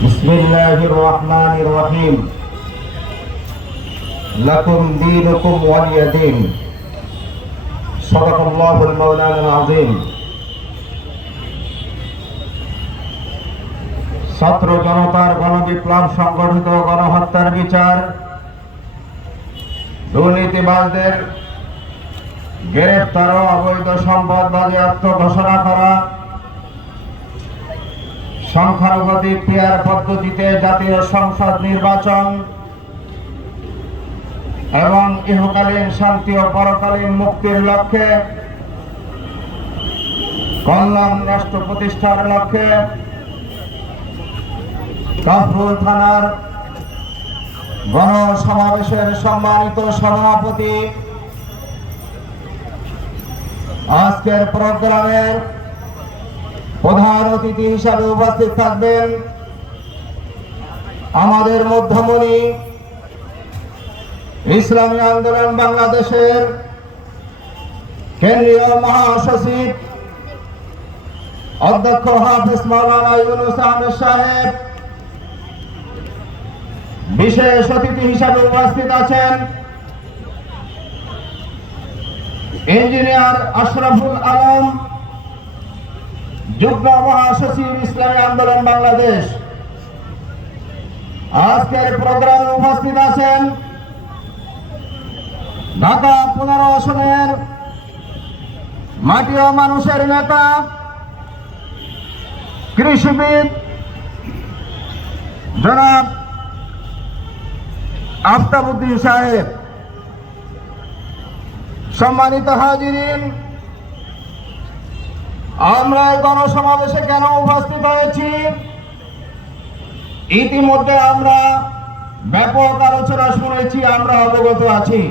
بسم الله الرحمن الرحيم لكم دينكم ولي دين صدق الله المولانا العظيم ছাত্র জনতার গণবিপ্লব সংগঠিত গণহত্যার বিচার দুর্নীতিবাজদের গ্রেফতার ও অবৈধ সম্পদ বাজেয়াপ্ত ঘোষণা করা সংখ্যানুপাতিক পিয়ার পদ্ধতিতে জাতীয় সংসদ নির্বাচন এবং ইহকালীন শান্তি ও পরকালীন মুক্তির লক্ষ্যে কল্যাণ রাষ্ট্র প্রতিষ্ঠার লক্ষ্যে কাফরুল থানার গণসমাবেশের সম্মানিত সভাপতি আজকের প্রোগ্রামের প্রধান অতিথি হিসাবে উপস্থিত থাকবেন আমাদের মধ্যমণি ইসলামী আন্দোলন বাংলাদেশের কেন্দ্রীয় মহাসচিব অধ্যক্ষ হাফিজ মাওলানা ইউনুস আহমেদ সাহেব, বিশেষ অতিথি হিসাবে উপস্থিত আছেন ইঞ্জিনিয়ার আশরাফুল আলম যুগ্ম মহাসচিব ইসলামী আন্দোলন বাংলাদেশ। আজকের প্রোগ্রামে উপস্থিত আছেন ঢাকা পনেরো আসনের মাটি ও মানুষের নেতা, কৃষিবিদ জনাব আফতাবুদ্দিন সাহেব। সম্মানিত হাজিরিন আমরা গণসমাবেশে কেন উপস্থিত হয়েছি? ইতিমধ্যে আমরা ব্যাপক আলোচনা শুনেছি, আমরা অবগত আছি।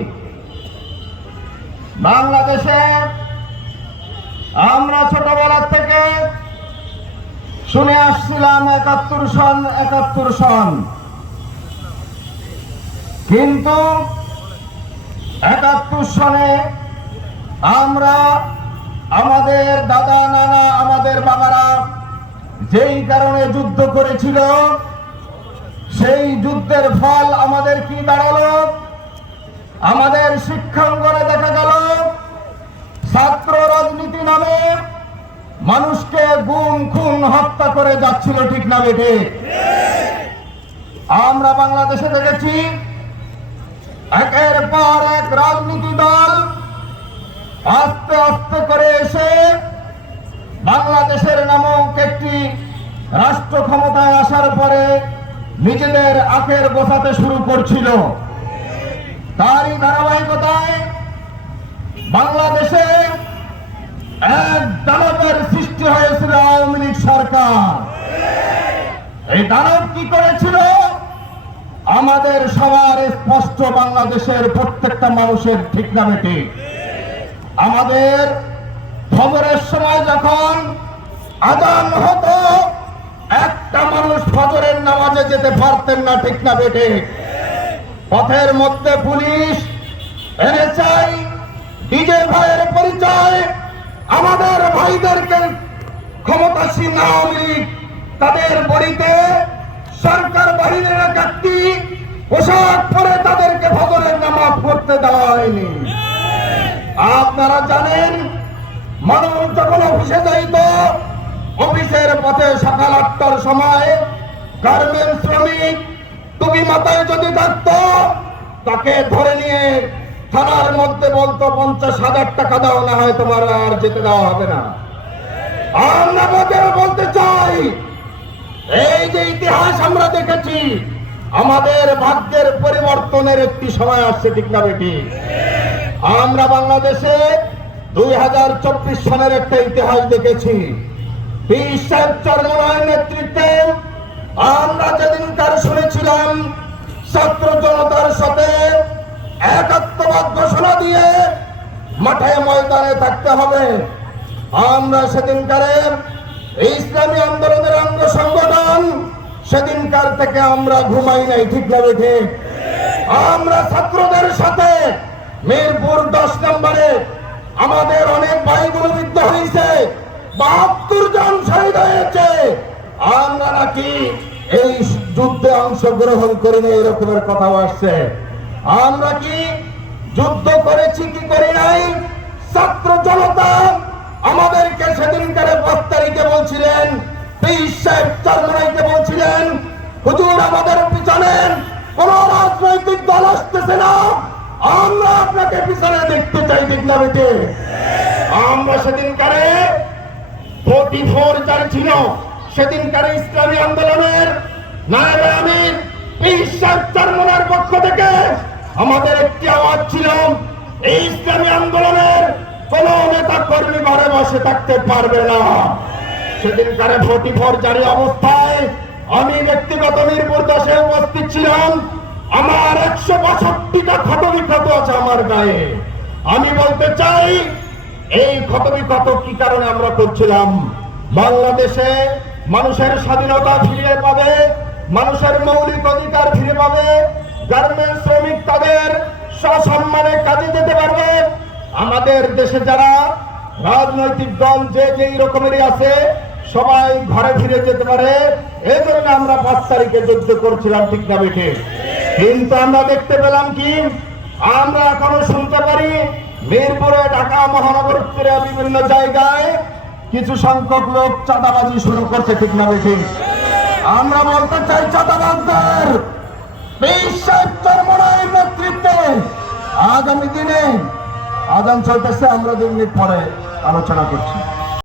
বাংলাদেশে আমরা ছোটবেলার থেকে শুনে আসছিলাম একাত্তর সন একাত্তর সন। কিন্তু একাত্তর সনে আমরা আমাদের দাদা, নানা, আমাদের বাবারা যেই কারণে যুদ্ধ করেছিল, সেই যুদ্ধের ফল আমাদের কি দাঁড়াল আমাদের শিক্ষাঙ্গনে দেখা গেল, ছাত্র রাজনীতি নামে মানুষকে গুম, খুন, হত্যা করে যাচ্ছিল, ঠিক না বেঠে? আমরা বাংলাদেশে দেখেছি, একের পর এক রাজনীতি দল আস্তে আস্তে করে এসে বাংলাদেশের নামক একটি রাষ্ট্র ক্ষমতায় আসার পরে নিজেদের আখের বসাতে শুরু করছিল। তারই ধারাবাহিকতায় বাংলাদেশে এক দানবের সৃষ্টি হয়েছিল আওয়ামী লীগ সরকার। এই দানব কি করেছিল? আমাদের সবার স্পষ্ট বাংলাদেশের প্রত্যেকটা মানুষের ঠিক না বেটে আমাদের খবরের সময় যখন আদান হতো, একটা মানুষ ফজরের নামাজে যেতে পারতেন না, ঠিক না বেটে পথের মধ্যে পুলিশ এনে চাই ডিজে ভাইয়ের পরিচয়, আমাদের ভাইদেরকে ক্ষমতাসীন আওয়ামী তাদের বড়িতে সরকার বাহিনীর একটি পোশাক পরে তাদেরকে ফজরের নামাজ পড়তে দেওয়া হয়নি। আপনারা জানেন মানুষ যখন অফিসে যাইত, অফিসের পথে সকাল আটটার সময় গার্মেন্ট শ্রমিক টুপি মাথায় যদি থাকত, তাকে ধরে নিয়ে থানার মধ্যে বলতো, পঞ্চাশ হাজার টাকা দাও, না হয় তোমার আর যেতে দেওয়া হবে না। আমরা বলতে চাই, এই যে ইতিহাস আমরা দেখেছি, আমাদের ভাগ্যের পরিবর্তনের একটি সময় আসছে, ঠিক না, বেটি? আমরা বাংলাদেশে দুই হাজার চব্বিশ সনের একটা ইতিহাস দেখেছি। সাহেব নেতৃত্বে আমরা যেদিনকার শুনেছিলাম, ছাত্র জনতার সাথে একাত্মবাদ ঘোষণা দিয়ে মাঠে ময়দানে থাকতে হবে। আমরা সেদিনকারে ইসলামী আন্দোলনের অঙ্গ সংগঠন, সেদিনকার থেকে আমরা ঘুমাই নাই, ঠিক ঠিক? আমরা ছাত্রদের সাথে মিরপুর দশ নম্বরে আমাদের অনেক ভাই গুলিবিদ্ধ হয়েছে। বাহাত্তর জন শহীদ হয়েছে। আমরা নাকি এই যুদ্ধে অংশগ্রহণ করিনি এরকমের কথাও আসছে। আমরা কি যুদ্ধ করেছি কি করি নাই? ছাত্র জনতা আমাদেরকে সেদিনকারে পাঁচ তারিখে বলছিলেন সাহেব চরমনাইকে বলছিলেন, হুজুর, আমাদের পিছনে কোন রাজনৈতিক দল আসতেছে না। আমরা আপনাকে পিছনে দেখতে চাই না বেটে আমরা সেদিনকারে ফোর্টি ফোর যার ছিল, সেদিনকার ইসলামী আন্দোলনের পক্ষ থেকে আমাদের একটি আওয়াজ ছিল, এই ইসলামী আন্দোলনের কোন নেতা কর্মী ঘরে বসে থাকতে পারবে না। সেদিনকারে ফোর্টি ফোর জারি অবস্থায় আমি ব্যক্তিগত মিরপুর দশে উপস্থিত ছিলাম। আমার একশো বাষট্টিটা ক্ষত বিক্ষত আছে আমার গায়ে। আমি বলতে চাই, এই ক্ষত বিক্ষত কি কারণে আমরা করছিলাম? বাংলাদেশে মানুষের স্বাধীনতা ফিরে পাবে, মানুষের মৌলিক অধিকার ফিরে পাবে গার্মেন্ট শ্রমিক তাদের সসম্মানে কাজে যেতে পারবে। আমাদের দেশে যারা রাজনৈতিক দল যে যেই রকমেরই আছে, সবাই ঘরে ফিরে যেতে পারে। এই জন্য আমরা পাঁচ তারিখে যুদ্ধ করছিলাম, ঠিক না বেঠে? কিন্তু আমরা দেখতে পেলাম কি? আমরা এখনও শুনতে পারি মিরপুরে ঢাকা মহানগর উত্তরে বিভিন্ন জায়গায় কিছু সংখ্যক লোক চাঁদাবাজি শুরু করছে, ঠিক না বেঠে? আমরা বলতে চাই চাঁদাবাজদের চর্মনায়ের নেতৃত্বে আগামী দিনে আদান চলতেছে, আমরা দুই মিনিট পরে আলোচনা করছি।